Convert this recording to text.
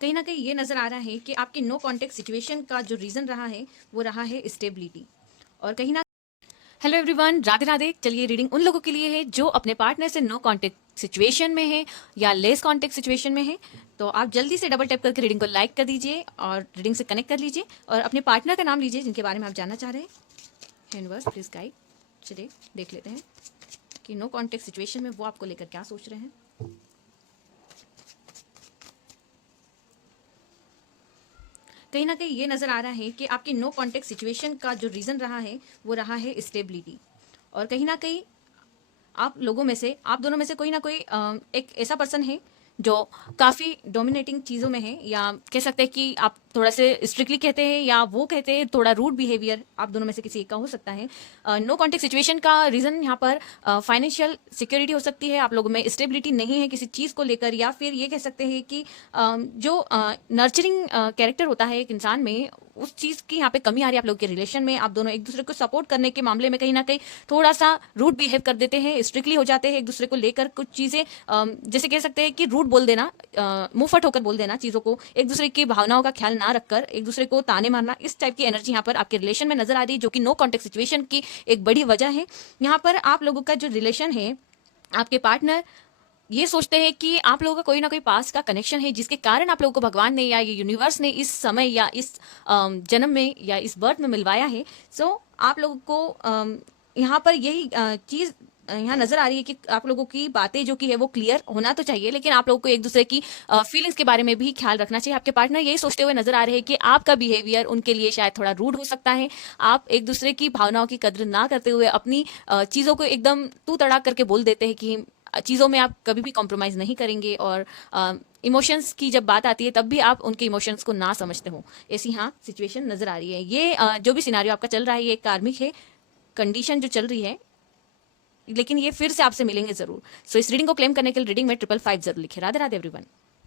कहीं न कहीं ये नज़र आ रहा है कि आपकी नो कॉन्टैक्ट सिचुएशन का जो रीज़न रहा है, वो रहा है स्टेबिलिटी। और कहीं न हेलो एवरीवन, राधे राधे। चलिए, रीडिंग उन लोगों के लिए है जो अपने पार्टनर से नो कॉन्टैक्ट सिचुएशन में है या लेस कॉन्टैक्ट सिचुएशन में है। तो आप जल्दी से डबल टैप करके रीडिंग को लाइक कर दीजिए और रीडिंग से कनेक्ट कर लीजिए और अपने पार्टनर का नाम लीजिए जिनके बारे में आप जानना चाह रहे हैं। Universe please guide. चलिए देख लेते हैं कि नो कॉन्टैक्ट सिचुएशन में वो आपको लेकर क्या सोच रहे हैं। कहीं न कहीं ये नज़र आ रहा है कि आपकी नो कॉन्टैक्ट सिचुएशन का जो रीज़न रहा है, वो रहा है स्टेबिलिटी। और कहीं न कहीं आप दोनों में से कोई ना कोई एक ऐसा पर्सन है जो काफ़ी डोमिनेटिंग चीज़ों में है, या कह सकते हैं कि आप थोड़ा से स्ट्रिक्टली कहते हैं या वो कहते हैं थोड़ा रूड बिहेवियर, आप दोनों में से किसी एक का हो सकता है। नो कॉन्टेक्ट सिचुएशन का रीज़न यहाँ पर फाइनेंशियल सिक्योरिटी हो सकती है, आप लोगों में स्टेबिलिटी नहीं है किसी चीज़ को लेकर, या फिर ये कह सकते हैं कि जो नर्चरिंग कैरेक्टर होता है एक इंसान में, उस चीज़ की यहाँ पे कमी आ रही है आप लोगों के रिलेशन में। आप दोनों एक दूसरे को सपोर्ट करने के मामले में कहीं ना कहीं थोड़ा सा रूड बिहेव कर देते हैं, स्ट्रिक्टली हो जाते हैं एक दूसरे को लेकर। कुछ चीज़ें जैसे कह सकते हैं कि रूड बोल देना, मुंह फट होकर बोल देना चीज़ों को, एक दूसरे की भावनाओं का ख्याल ना रखकर एक दूसरे को ताने मारना, इस टाइप की एनर्जी यहाँ पर आपके रिलेशन में नजर आ रही है, जो कि नो कॉन्टेक्ट सिचुएशन की एक बड़ी वजह है। यहाँ पर आप लोगों का जो रिलेशन है, आपके पार्टनर ये सोचते हैं कि आप लोगों का कोई ना कोई पास का कनेक्शन है, जिसके कारण आप लोगों को भगवान ने या ये यूनिवर्स ने इस समय या इस जन्म में या इस बर्थ में मिलवाया है। सो आप लोगों को यहाँ पर यही चीज़ यहाँ नजर आ रही है कि आप लोगों की बातें जो कि है वो क्लियर होना तो चाहिए, लेकिन आप लोगों को एक दूसरे की फीलिंग्स के बारे में भी ख्याल रखना चाहिए। आपके पार्टनर यही सोचते हुए नजर आ रहे हैं कि आपका बिहेवियर उनके लिए शायद थोड़ा रूड हो सकता है। आप एक दूसरे की भावनाओं की कद्र ना करते हुए अपनी चीज़ों को एकदम तू तड़ाक करके बोल देते हैं कि चीज़ों में आप कभी भी कॉम्प्रोमाइज़ नहीं करेंगे, और इमोशंस की जब बात आती है तब भी आप उनके इमोशंस को ना समझते हो। ऐसी हाँ सिचुएशन नज़र आ रही है। ये जो भी सिनारियो आपका चल रहा है, ये कार्मिक है कंडीशन जो चल रही है, लेकिन ये फिर से आपसे मिलेंगे ज़रूर। सो इस रीडिंग को क्लेम करने के लिए रीडिंग में 555 जरूर लिखे। राधे राधे एवरीवन।